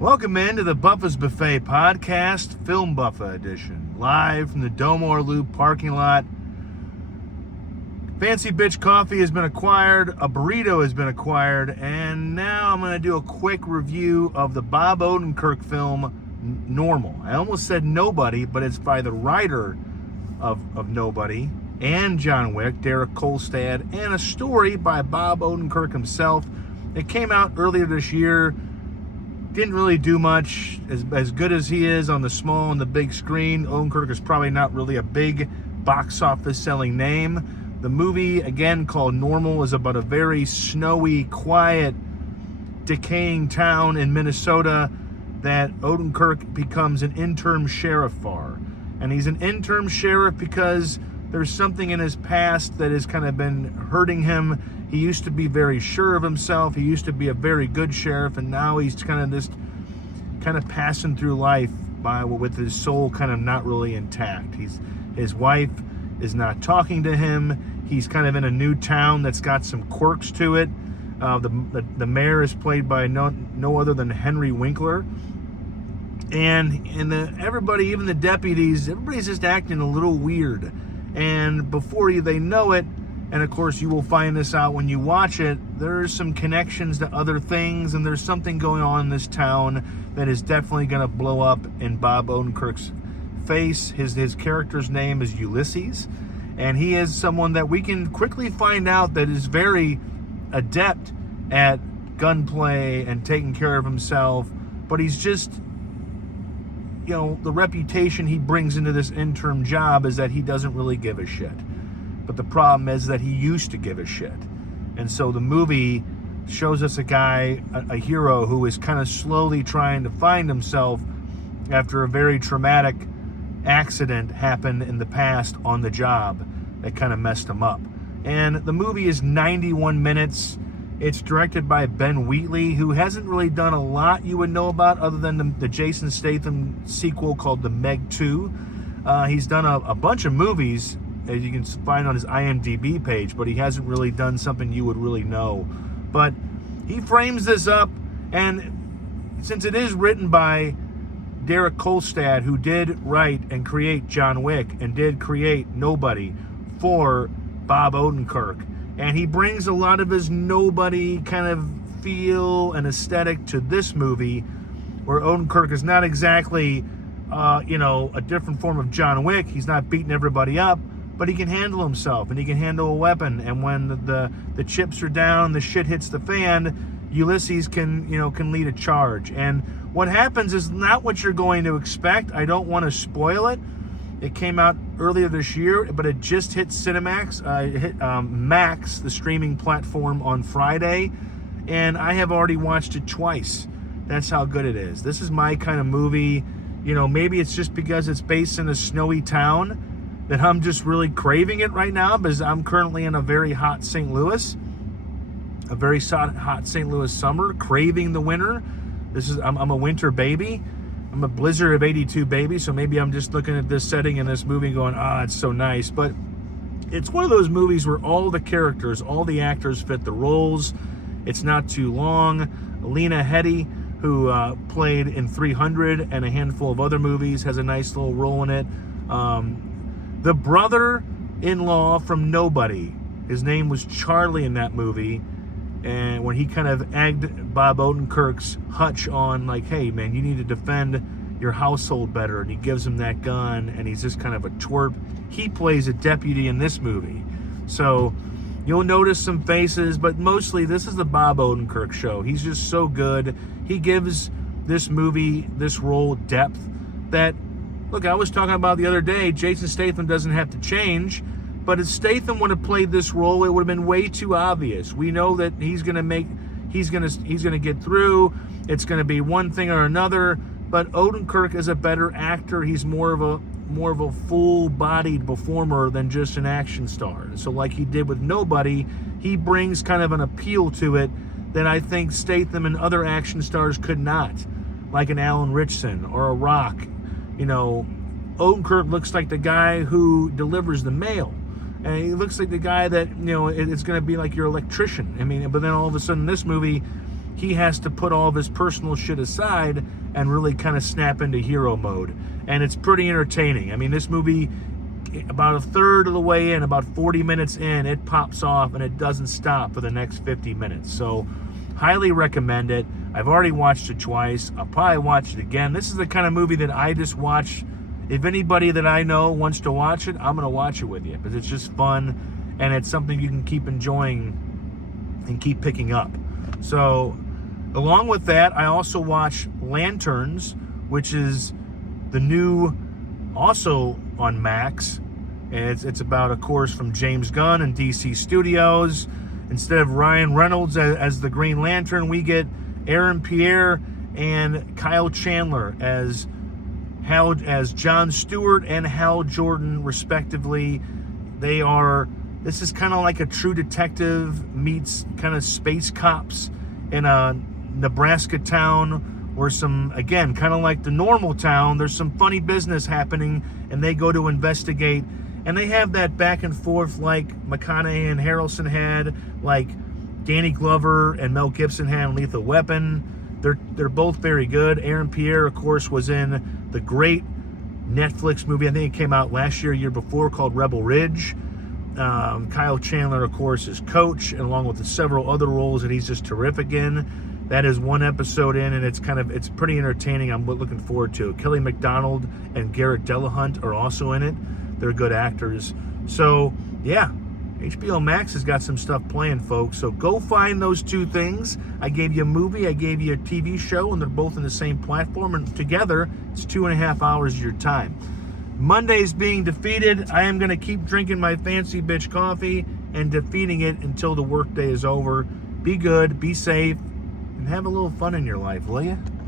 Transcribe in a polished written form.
Welcome into the Buffa's Buffet podcast, Film Buffa edition, live from the Domore Loop parking lot. Fancy Bitch Coffee has been acquired, a burrito has been acquired, and now I'm going to do a quick review of the Bob Odenkirk film, Normal. I almost said Nobody, but it's by the writer of Nobody and John Wick, Derek Kolstad, and a story by Bob Odenkirk himself. It came out earlier this year. Didn't really do much. As good as he is on the small and the big screen, Odenkirk is probably not really a big box office selling name. The movie, again called Normal, is about a very snowy, quiet, decaying town in Minnesota that Odenkirk becomes an interim sheriff for. And he's an interim sheriff because there's something in his past that has kind of been hurting him. He used to be very sure of himself. He used to be a very good sheriff, and now he's kind of passing through life with his soul kind of not really intact. His wife is not talking to him. He's kind of in a new town that's got some quirks to it. The mayor is played by no other than Henry Winkler, and everybody, even the deputies, everybody's just acting a little weird. And before they know it, and of course you will find this out when you watch it, there's some connections to other things, and there's something going on in this town that is definitely going to blow up in Bob Odenkirk's face. His character's name is Ulysses, and he is someone that we can quickly find out that is very adept at gunplay and taking care of himself, but he's just, the reputation he brings into this interim job is that he doesn't really give a shit. But the problem is that he used to give a shit. And so the movie shows us a guy, a hero, who is kind of slowly trying to find himself after a very traumatic accident happened in the past on the job that kind of messed him up. And the movie is 91 minutes. It's directed by Ben Wheatley, who hasn't really done a lot you would know about other than the Jason Statham sequel called The Meg 2. He's done a bunch of movies, as you can find on his IMDb page, but he hasn't really done something you would really know. But he frames this up, and since it is written by Derek Kolstad, who did write and create John Wick and did create Nobody for Bob Odenkirk, and he brings a lot of his Nobody kind of feel and aesthetic to this movie, where Odenkirk is not exactly a different form of John Wick. He's not beating everybody up, but he can handle himself, and he can handle a weapon. And when the chips are down, the shit hits the fan, Ulysses can lead a charge. And what happens is not what you're going to expect. I don't want to spoil it. It came out earlier this year, but it just hit Cinemax. It hit Max, the streaming platform, on Friday, and I have already watched it twice. That's how good it is. This is my kind of movie. Maybe it's just because it's based in a snowy town that I'm just really craving it right now, because I'm currently in a very hot St. Louis, a very hot St. Louis summer, craving the winter. I'm a winter baby. I'm a blizzard of 82 baby, so maybe I'm just looking at this setting in this movie and going, it's so nice. But it's one of those movies where all the characters, all the actors fit the roles. It's not too long. Lena Headey, who played in 300 and a handful of other movies, has a nice little role in it. The brother-in-law from Nobody, his name was Charlie in that movie, and when he kind of egged Bob Odenkirk's hutch on, like, hey, man, you need to defend your household better, and he gives him that gun, and he's just kind of a twerp. He plays a deputy in this movie. So you'll notice some faces, but mostly this is the Bob Odenkirk show. He's just so good. He gives this movie, this role, depth that, look, I was talking about the other day, Jason Statham doesn't have to change, but if Statham would have played this role, it would have been way too obvious. We know that he's going to get through. It's going to be one thing or another, but Odenkirk is a better actor. He's more of a full-bodied performer than just an action star. So like he did with Nobody, he brings kind of an appeal to it that I think Statham and other action stars could not, like an Alan Ritchson or a Rock. Odenkirk looks like the guy who delivers the mail. And he looks like the guy that, it's going to be like your electrician. But then all of a sudden this movie, he has to put all of his personal shit aside and really kind of snap into hero mode. And it's pretty entertaining. I mean, this movie, about a third of the way in, about 40 minutes in, it pops off and it doesn't stop for the next 50 minutes. So highly recommend it. I've already watched it twice. I'll probably watch it again. This is the kind of movie that I just watch. If anybody that I know wants to watch it, I'm going to watch it with you, because it's just fun and it's something you can keep enjoying and keep picking up. So along with that, I also watch Lanterns, which is the new, also on Max. And it's about, of course, from James Gunn and DC Studios. Instead of Ryan Reynolds as the Green Lantern, we get Aaron Pierre and Kyle Chandler as John Stewart and Hal Jordan, respectively. This is kind of like a True Detective meets kind of space cops in a Nebraska town where again, kind of like the normal town, there's some funny business happening and they go to investigate. And they have that back and forth like McConaughey and Harrelson had, like Danny Glover and Mel Gibson had in Lethal Weapon. They're both very good. Aaron Pierre, of course, was in the great Netflix movie, I think it came out last year before, called Rebel Ridge. Kyle Chandler, of course, is Coach, and along with several other roles that he's just terrific in. That is one episode in, and it's pretty entertaining. I'm looking forward to it. Kelly MacDonald and Garrett Dillahunt are also in it. They're good actors. So, yeah, HBO Max has got some stuff playing, folks. So go find those two things. I gave you a movie, I gave you a TV show, and they're both in the same platform. And together, it's 2.5 hours of your time. Monday's being defeated. I am going to keep drinking my fancy bitch coffee and defeating it until the workday is over. Be good, be safe, and have a little fun in your life, will you?